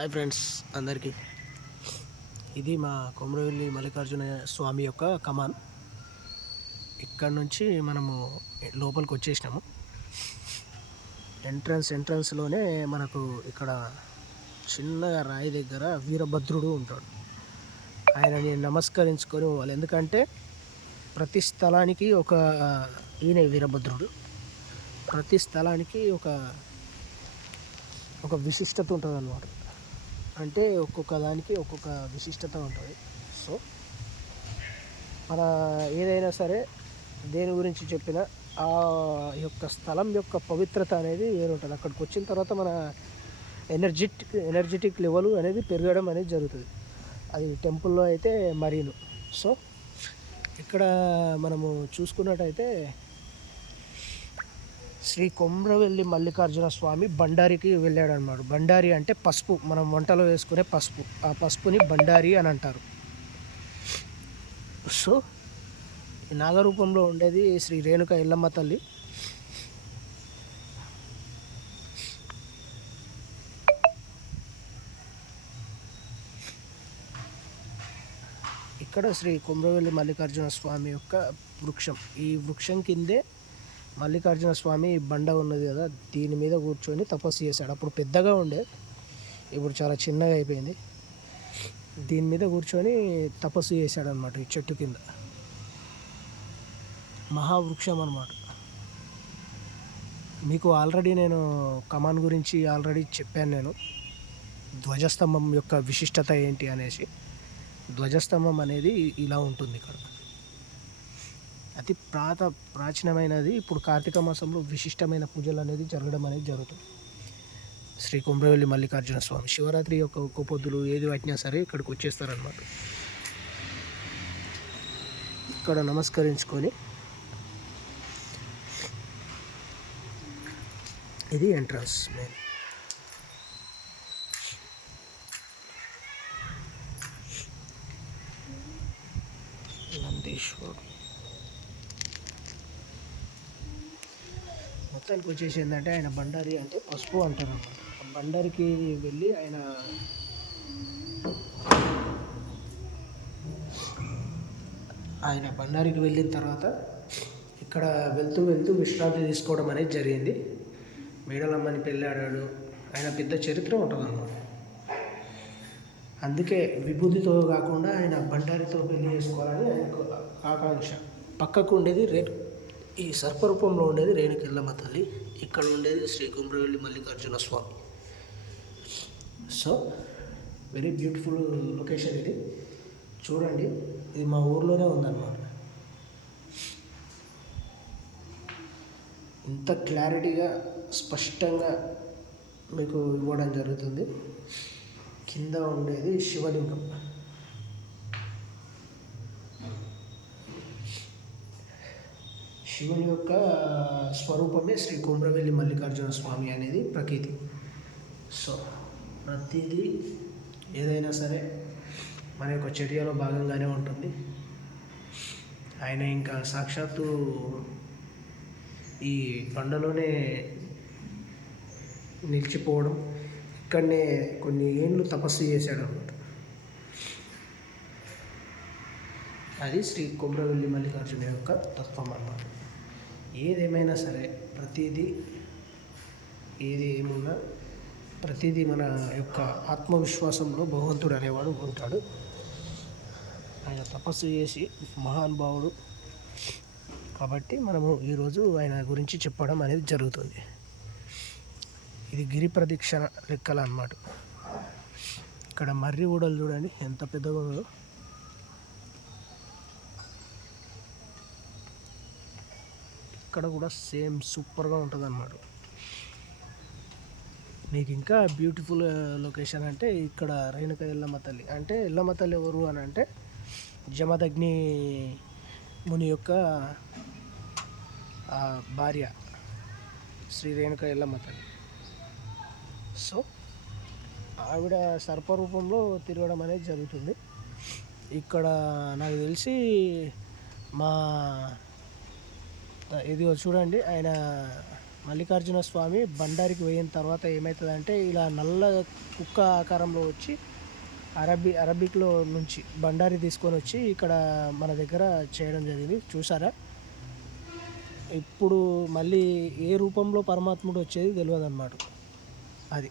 Hi friends అందరికీ. ఇది మా కొమరవెల్లి మల్లికార్జున స్వామి యొక్క కమాన్. ఇక్కడ నుంచి మనము లోపలికి వచ్చేసినాము. ఎంట్రన్స్లోనే మనకు ఇక్కడ చిన్నగా రాయి దగ్గర వీరభద్రుడు ఉంటాడు. ఆయనని నమస్కరించుకొని పోవాలి. ఎందుకంటే ప్రతి స్థలానికి ఈయన వీరభద్రుడు ప్రతి స్థలానికి ఒక విశిష్టత ఉంటుంది అన్నమాట. అంటే ఒక్కొక్క దానికి ఒక్కొక్క విశిష్టత ఉంటుంది. సో మన ఏదైనా సరే దేని గురించి చెప్పినా ఆ యొక్క స్థలం యొక్క పవిత్రత అనేది వేరు ఉంటుంది. అక్కడికి వచ్చిన తర్వాత మన ఎనర్జెటిక్ లెవెల్ అనేది పెరగడం అనేది జరుగుతుంది. అది టెంపుల్లో అయితే మరీను. సో ఇక్కడ మనము చూసుకున్నట్టయితే శ్రీ కొమ్రవెల్లి మల్లికార్జున స్వామి బండారికి వెళ్ళాడు అన్నమాట. బండారి అంటే పసుపు, మనం వంటలో వేసుకునే పసుపు. ఆ పసుపుని బండారి అని అంటారు. సో ఈ నాగరూపంలో ఉండేది శ్రీ రేణుక ఎల్లమ్మ తల్లి. ఇక్కడ శ్రీ కొమ్రవెల్లి మల్లికార్జున స్వామి యొక్క వృక్షం. ఈ వృక్షం కిందే మల్లికార్జున స్వామి బండ ఉన్నది కదా, దీని మీద కూర్చొని తపస్సు చేశాడు. అప్పుడు పెద్దగా ఉండే, ఇప్పుడు చాలా చిన్నగా అయిపోయింది. దీని మీద కూర్చొని తపస్సు చేశాడు అనమాట. ఈ చెట్టు కింద మహావృక్షం అనమాట. మీకు ఆల్రెడీ నేను కమాన్ గురించి చెప్పాను. నేను ధ్వజస్తంభం యొక్క విశిష్టత ఏంటి అనేసి. ధ్వజస్తంభం అనేది ఇలా ఉంటుంది. ఇక్కడ అతి ప్రాచీనమైనది. ఇప్పుడు కార్తీక మాసంలో విశిష్టమైన పూజలు అనేది జరగడం అనేది జరుగుతుంది. శ్రీ కొమ్రవెల్లి మల్లికార్జున స్వామి శివరాత్రి యొక్క ఒక్క పొద్దులు ఏది పట్టినా సరే ఇక్కడికి వచ్చేస్తారనమాట. ఇక్కడ నమస్కరించుకొని ఇది ఎంట్రన్స్ మెయిన్. నందీశ్వరుడు మొత్తానికి వచ్చేసి ఏంటంటే ఆయన బండారి అంటే పసుపు అంటారు అన్నమాట. ఆ బండారికి వెళ్ళి ఆయన బండారికి వెళ్ళిన తర్వాత ఇక్కడ వెళ్తూ విశ్రాంతి తీసుకోవడం అనేది జరిగింది. మేడలమ్మని పెళ్ళాడాడు. ఆయన పెద్ద చరిత్ర ఉంటుంది అన్నమాట. అందుకే విభూతితో కాకుండా ఆయన బండారితో పెళ్లి చేసుకోవాలని ఆయనకు ఆకాంక్ష. పక్కకు ఉండేది ఈ సర్పరూపంలో ఉండేది రేణుక ఎల్లమ్మ తల్లి. ఇక్కడ ఉండేది శ్రీ కొమ్రవెల్లి మల్లికార్జున స్వామి. సో వెరీ బ్యూటిఫుల్ లొకేషన్ ఇది. చూడండి, ఇది మా ఊర్లోనే ఉందన్నమాట. ఇంత క్లారిటీగా స్పష్టంగా మీకు ఇవ్వడం జరుగుతుంది. కింద ఉండేది శివలింగం. శివుని యొక్క స్వరూపమే శ్రీ కొమ్రవెల్లి మల్లికార్జున స్వామి అనేది ప్రతీతి. సో ప్రతిదీ ఏదైనా సరే మన యొక్క చర్యలో భాగంగానే ఉంటుంది. ఆయన ఇంకా సాక్షాత్తు ఈ బండలోనే నిలిచిపోవడం, ఇక్కడనే కొన్ని ఏళ్ళు తపస్సు చేశాడు అన్నమాట. అది శ్రీ కొమ్రవెల్లి మల్లికార్జున యొక్క తత్వం అన్నమాట. ఏదేమైనా సరే ఏది ఏమున్నా ప్రతిదీ మన యొక్క ఆత్మవిశ్వాసంలో భగవంతుడు అనేవాడు ఉంటాడు. ఆయన తపస్సు చేసి మహానుభావుడు కాబట్టి మనము ఈరోజు ఆయన గురించి చెప్పడం అనేది జరుగుతుంది. ఇది గిరి ప్రదక్షిణ లెక్కలు అన్నమాట. ఇక్కడ మర్రి ఊడలు చూడండి ఎంత పెద్దగా ఉందో. ఇక్కడ కూడా సేమ్ సూపర్గా ఉంటుంది అన్నమాట. మీకు ఇంకా బ్యూటిఫుల్ లొకేషన్ అంటే ఇక్కడ రేణుక ఎల్లమ్మ తల్లి. అంటే ఎల్లమ్మ తల్లి ఎవరు అని అంటే జమదగ్ని ముని యొక్క భార్య శ్రీ రేణుక ఎల్లమ్మ తల్లి. సో ఆవిడ సర్పరూపంలో తిరగడం అనేది జరుగుతుంది. ఇక్కడ నాకు తెలిసి ఇది చూడండి, ఆయన మల్లికార్జున స్వామి బండారికి పోయిన తర్వాత ఏమవుతుందంటే ఇలా నల్ల కుక్క ఆకారంలో వచ్చి అరబిక్లో నుంచి బండారి తీసుకొని వచ్చి ఇక్కడ మన దగ్గర చేయడం జరిగింది. చూసారా? ఇప్పుడు మళ్ళీ ఏ రూపంలో పరమాత్ముడు వచ్చేది తెలియదు అన్నమాట. అది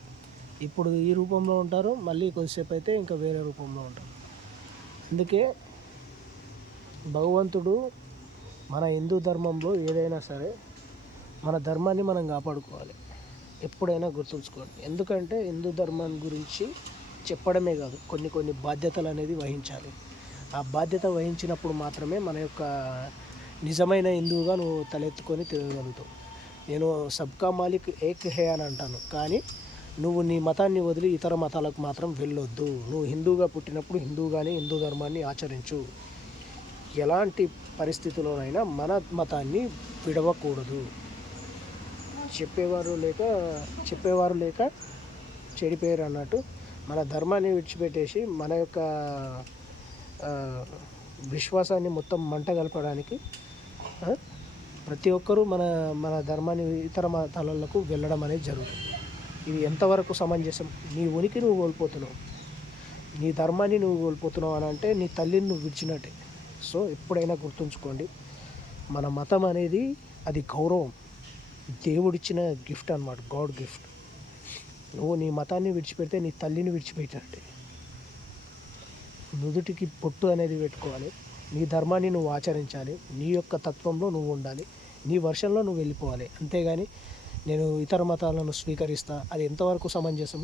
ఇప్పుడు ఈ రూపంలో ఉంటారు, మళ్ళీ కొద్దిసేపు అయితే ఇంకా వేరే రూపంలో ఉంటారు. అందుకే భగవంతుడు మన హిందూ ధర్మంలో ఏదైనా సరే మన ధర్మాన్ని మనం కాపాడుకోవాలి, ఎప్పుడైనా గుర్తుంచుకోండి. ఎందుకంటే హిందూ ధర్మం గురించి చెప్పడమే కాదు, కొన్ని బాధ్యతలు అనేది వహించాలి. ఆ బాధ్యత వహించినప్పుడు మాత్రమే మన యొక్క నిజమైన హిందువుగా నువ్వు తలెత్తుకొని తిరగగలుగుతావు. నేను సబ్కా మాలిక్ ఏక్ హే అని అంటాను, కానీ నువ్వు నీ మతాన్ని వదిలి ఇతర మతాలకు మాత్రం వెళ్ళొద్దు. నువ్వు హిందూగా పుట్టినప్పుడు హిందూగానే హిందూ ధర్మాన్ని ఆచరించు. ఎలాంటి పరిస్థితుల్లోనైనా మన మతాన్ని విడవకూడదు. చెప్పేవారు లేక చెడిపోయారు అన్నట్టు మన ధర్మాన్ని విడిచిపెట్టేసి మన యొక్క విశ్వాసాన్ని మొత్తం మంట కలపడానికి ప్రతి ఒక్కరూ మన ధర్మాన్ని ఇతర మతాలకు వెళ్ళడం అనేది జరుగుతుంది. ఇది ఎంతవరకు సమంజసం? నీ ఉనికి నువ్వు కోల్పోతున్నావు, నీ ధర్మాన్ని నువ్వు కోల్పోతున్నావు అని అంటే నీ తల్లిని నువ్వు విడిచినట్టే. సో ఎప్పుడైనా గుర్తుంచుకోండి, మన మతం అనేది అది గౌరవం, దేవుడిచ్చిన గిఫ్ట్ అన్నమాట, గాడ్ గిఫ్ట్. నువ్వు నీ మతాన్ని విడిచిపెడితే నీ తల్లిని విడిచిపెట్టినట్టే. నుదుటికి పొట్టు అనేది పెట్టుకోవాలి, నీ ధర్మాన్ని నువ్వు ఆచరించాలి, నీ యొక్క తత్వంలో నువ్వు ఉండాలి, నీ వర్షంలో నువ్వు వెళ్ళిపోవాలి. అంతేగాని నేను ఇతర మతాలను స్వీకరిస్తా, అది ఎంతవరకు సమంజసం?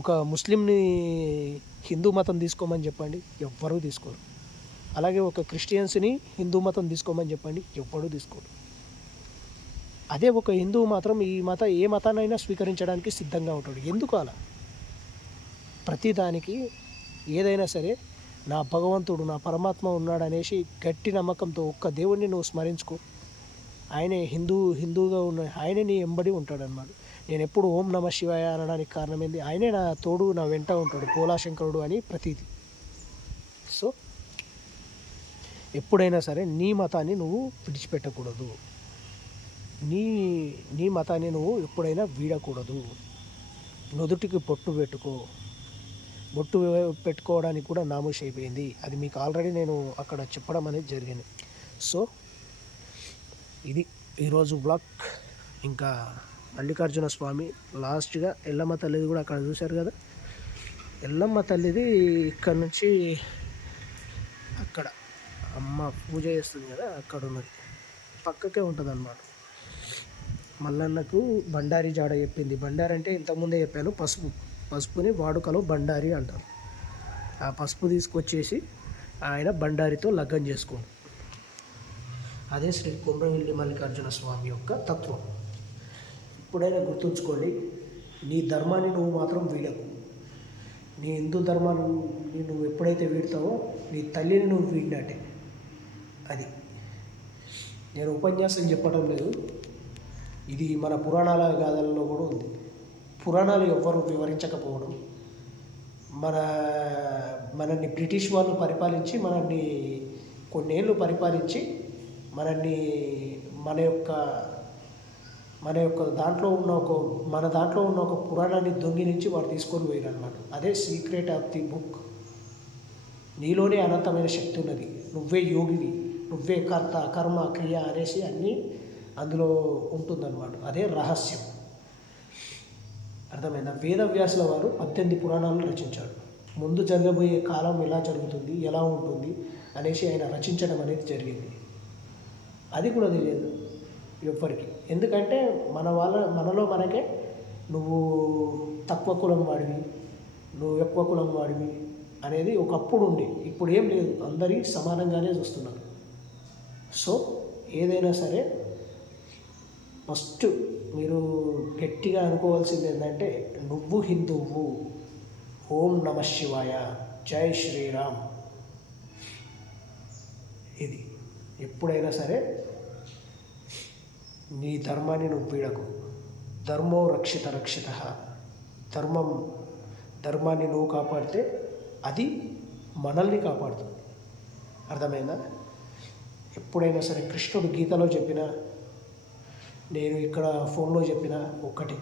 ఒక ముస్లింని హిందూ మతం తీసుకోమని చెప్పండి, ఎవ్వరూ తీసుకోరు. అలాగే ఒక క్రిస్టియన్స్ని హిందూ మతం తీసుకోమని చెప్పండి, ఎవ్వరూ తీసుకోరు. అదే ఒక హిందువు మాత్రం ఏ మతాన్నైనా స్వీకరించడానికి సిద్ధంగా ఉంటాడు. ఎందుకు అలా? ప్రతిదానికి ఏదైనా సరే నా భగవంతుడు, నా పరమాత్మ ఉన్నాడు అనేసి గట్టి నమ్మకంతో ఒక్క దేవుడిని నువ్వు స్మరించుకో. ఆయనే హిందూగా ఉన్న ఆయనే నీ ఎంబడి ఉంటాడన్నమాట. నేను ఎప్పుడు ఓం నమ శివాయ అనడానికి కారణం ఏంది? ఆయనే నా తోడు, నా వెంట ఉంటాడు, పోలాశంకరుడు అని ప్రతీది. సో ఎప్పుడైనా సరే నీ మతాన్ని నువ్వు విడిచిపెట్టకూడదు, నీ మతాన్ని నువ్వు ఎప్పుడైనా వీడకూడదు. నుదుటికి బొట్టు పెట్టుకోవడానికి కూడా నామూష్ అయిపోయింది. అది మీకు ఆల్రెడీ నేను అక్కడ చెప్పడం అనేది జరిగింది. సో ఇది ఈరోజు బ్లాగ్. ఇంకా మల్లికార్జున స్వామి లాస్ట్గా ఎల్లమ్మ తల్లిది కూడా అక్కడ చూశారు కదా. ఎల్లమ్మ తల్లిది ఇక్కడ నుంచి అక్కడ అమ్మ పూజ చేస్తుంది కదా, అక్కడ ఉన్నది పక్కకే ఉంటుంది అన్నమాట. మల్లన్నకు బండారి జాడ చెప్పింది. బండారి అంటే ఇంతకుముందే చెప్పాను, పసుపుని వాడుకలో బండారి అంటారు. ఆ పసుపు తీసుకొచ్చేసి ఆయన బండారితో లగ్గం చేసుకోండి. అదే శ్రీ కొమరవెల్లి మల్లికార్జున స్వామి యొక్క తత్వం. ఇప్పుడైనా గుర్తుంచుకోండి, నీ ధర్మాన్ని నువ్వు మాత్రం వీడకు. నీ హిందూ ధర్మాన్ని నువ్వు ఎప్పుడైతే వీడతావో నీ తల్లిని నువ్వు వీడినట్టే. అది నేను ఉపన్యాసం చెప్పడం లేదు, ఇది మన పురాణాల గాథలలో కూడా ఉంది. పురాణాలు ఎవ్వరూ వివరించకపోవడం, మనల్ని బ్రిటిష్ వాళ్ళు పరిపాలించి కొన్నేళ్ళు పరిపాలించి మన దాంట్లో ఉన్న ఒక పురాణాన్ని దొంగిలించి వాడు తీసుకొని పోయారు అన్నమాట. అదే సీక్రెట్ ఆఫ్ ది బుక్. నీలోనే అనంతమైన శక్తి ఉన్నది, నువ్వే యోగివి, నువ్వే కర్త కర్మ క్రియ అనేసి అన్నీ అందులో ఉంటుందన్నమాట. అదే రహస్యం. అర్థమైందా? వేదవ్యాసుల వారు 18 పురాణాలను రచించాడు. ముందు జరగబోయే కాలం ఎలా జరుగుతుంది, ఎలా ఉంటుంది అనేసి ఆయన రచించడం అనేది జరిగింది. అది కూడా తెలియదు ఎవ్వరికి. ఎందుకంటే మనలో మనకే నువ్వు తక్కువ కులం వాడివి, నువ్వు ఎక్కువ కులం వాడివి అనేది ఒకప్పుడు ఉండి, ఇప్పుడు ఏం లేదు, అందరి సమానంగానే చూస్తున్నారు. సో ఏదైనా సరే ఫస్ట్ మీరు గట్టిగా అనుకోవాల్సింది ఏంటంటే, నువ్వు హిందువు, ఓం నమ శివాయ, జై శ్రీరామ్. ఇది ఎప్పుడైనా సరే నీ ధర్మాన్ని నువ్వు వీడకు. ధర్మో రక్షిత. ధర్మాన్ని నువ్వు కాపాడితే అది మనల్ని కాపాడుతుంది. అర్థమైందా? ఎప్పుడైనా సరే కృష్ణుడు గీతలో చెప్పిన నేను ఇక్కడ ఫోన్లో చెప్పిన ఒక్కటి,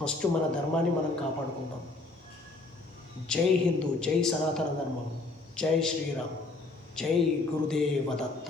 ఫస్ట్ మన ధర్మాన్ని మనం కాపాడుకుందాం. జై హిందూ, జై సనాతన ధర్మం, జై శ్రీరామ్, జై గురుదేవ దత్త.